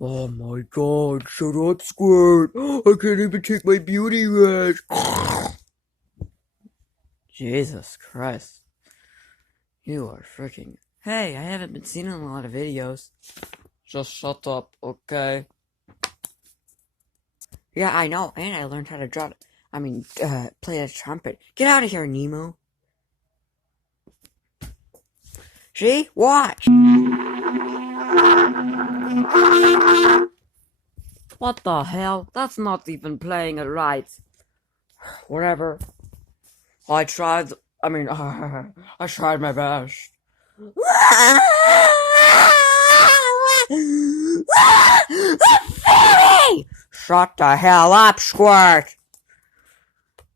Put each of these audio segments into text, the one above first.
Oh my god, shut up, Squirt! I can't even take my beauty rest! Jesus Christ. You are freaking... Hey, I haven't been seen in a lot of videos. Just shut up, okay? Yeah, I know, and I learned how to play the trumpet. Get out of here, Nemo. See? Watch! What the hell? That's not even playing it right. Whatever. I tried my best. Fairy! Shut the hell up, Squirt!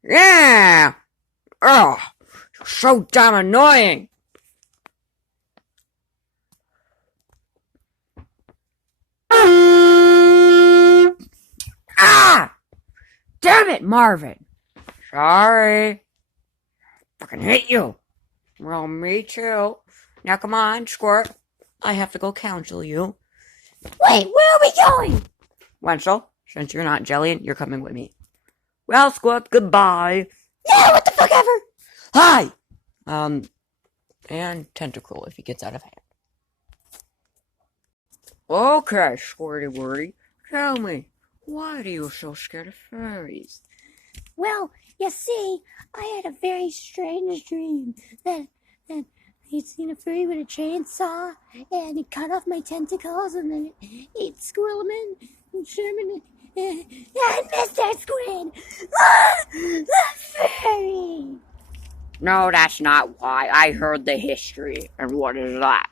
Yeah! Ugh! You're so damn annoying! Ah! Damn it, Marvin! Sorry. Fucking hate you. Well, me too. Now come on, Squirt. I have to go counsel you. Wait, where are we going? Wenzel, since you're not Jellian, you're coming with me. Well, Squirt, goodbye. Yeah, what the fuck ever. Hi! And Tentacle if he gets out of hand. Okay, Squirty Wordy, tell me, why are you so scared of furries? Well, you see, I had a very strange dream that he'd seen a furry with a chainsaw, and he cut off my tentacles, and then he'd squirrel them in, and Sherman, and Mr. Squid! The furry! No, that's not why. I heard the history. And what is that?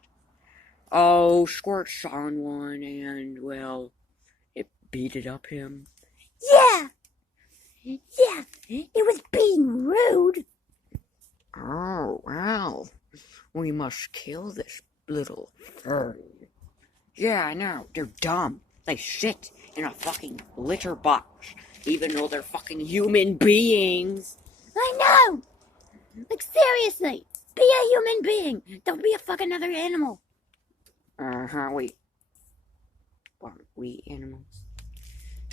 Oh, Squirt saw one and, well, it beated up him. Yeah, it was being rude. Oh, well, we must kill this little furry. Yeah, I know, they're dumb. They shit in a fucking litter box, even though they're fucking human beings. I know! Like, seriously, be a human being. Don't be a fucking other animal. Wait. Aren't we animals?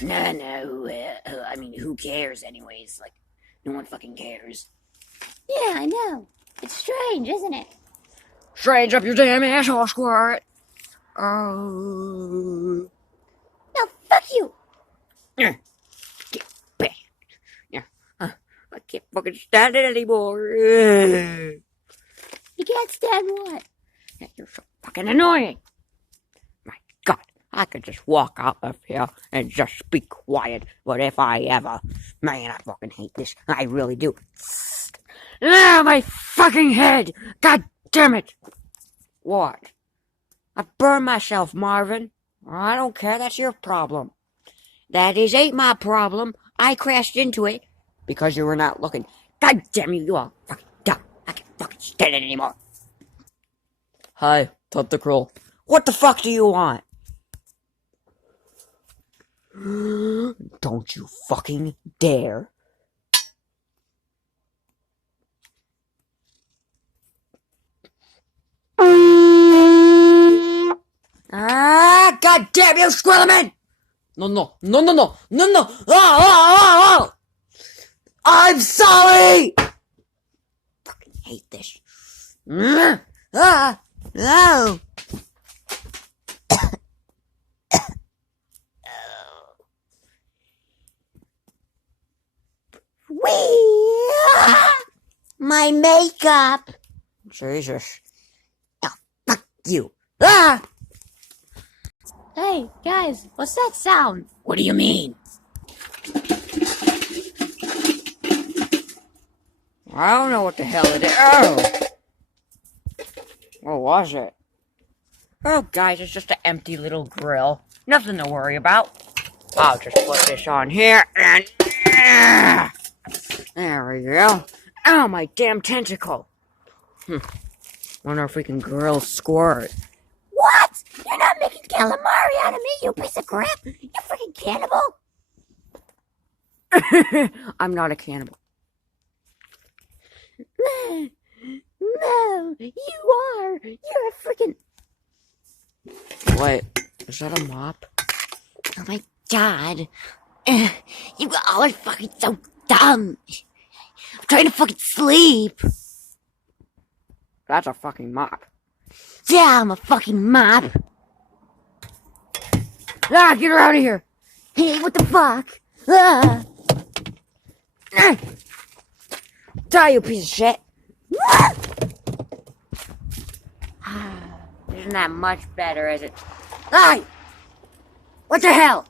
No, who cares anyways? Like, no one fucking cares. Yeah, I know. It's strange, isn't it? Strange up your damn asshole, Squirt! Oh. No, fuck you! Get back. Yeah. I can't fucking stand it anymore. You can't stand what? You're so fucking annoying. My God, I could just walk out of here and just be quiet. But if I ever, man, I fucking hate this. I really do. Ah, my fucking head! God damn it! What? I burned myself, Marvin. I don't care. That's your problem. That ain't my problem. I crashed into it because you were not looking. God damn you! You are fucking dumb. I can't fucking stand it anymore. Hi, Tentacle. What the fuck do you want? Don't you fucking dare. Ah, God damn you, Squirrelman! No. Oh! I'm sorry! Fucking hate this. No! Wee! My makeup! Jesus. Oh, fuck you. Ah! Hey, guys, what's that sound? What do you mean? I don't know what the hell it is. Oh! What was it? Oh, guys, it's just an empty little grill. Nothing to worry about. I'll just put this on here and... There we go. Oh, my damn tentacle. Wonder if we can grill Squirt. What? You're not making calamari out of me, you piece of crap! You freaking cannibal! I'm not a cannibal. No, you are! You're a freaking... Wait, is that a mop? Oh my god. You all are fucking so dumb. I'm trying to fucking sleep. That's a fucking mop. Yeah, I'm a fucking mop. Ah, get her out of here! Hey, what the fuck? Ah. Die, you piece of shit! Isn't that much better, is it? Aye! What the hell?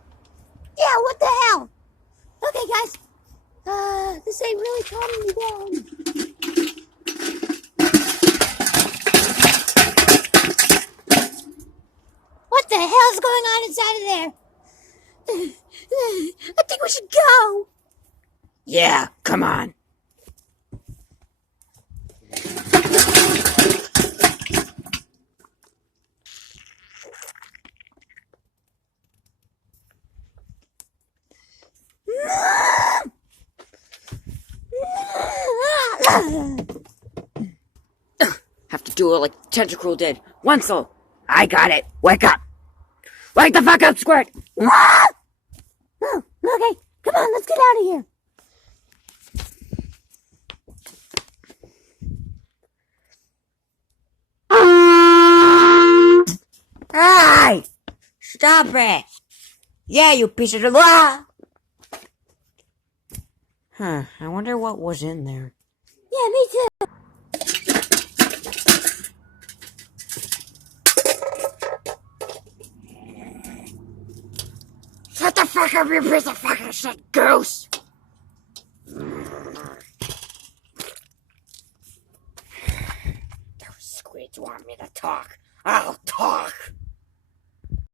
Yeah, what the hell? Okay, guys. This ain't really calming me down. What the hell's going on inside of there? I think we should go. Yeah, come on. Have to do it like Tentacruel did. Wenzel, I got it. Wake up. Wake the fuck up, Squirt. Oh, okay, come on, let's get out of here. Hey! Stop it. Yeah, you piece of... Ah! Huh, I wonder what was in there. Yeah, me too. Shut the fuck up, you piece of fucking shit, goose! Those squids want me to talk. I'll talk.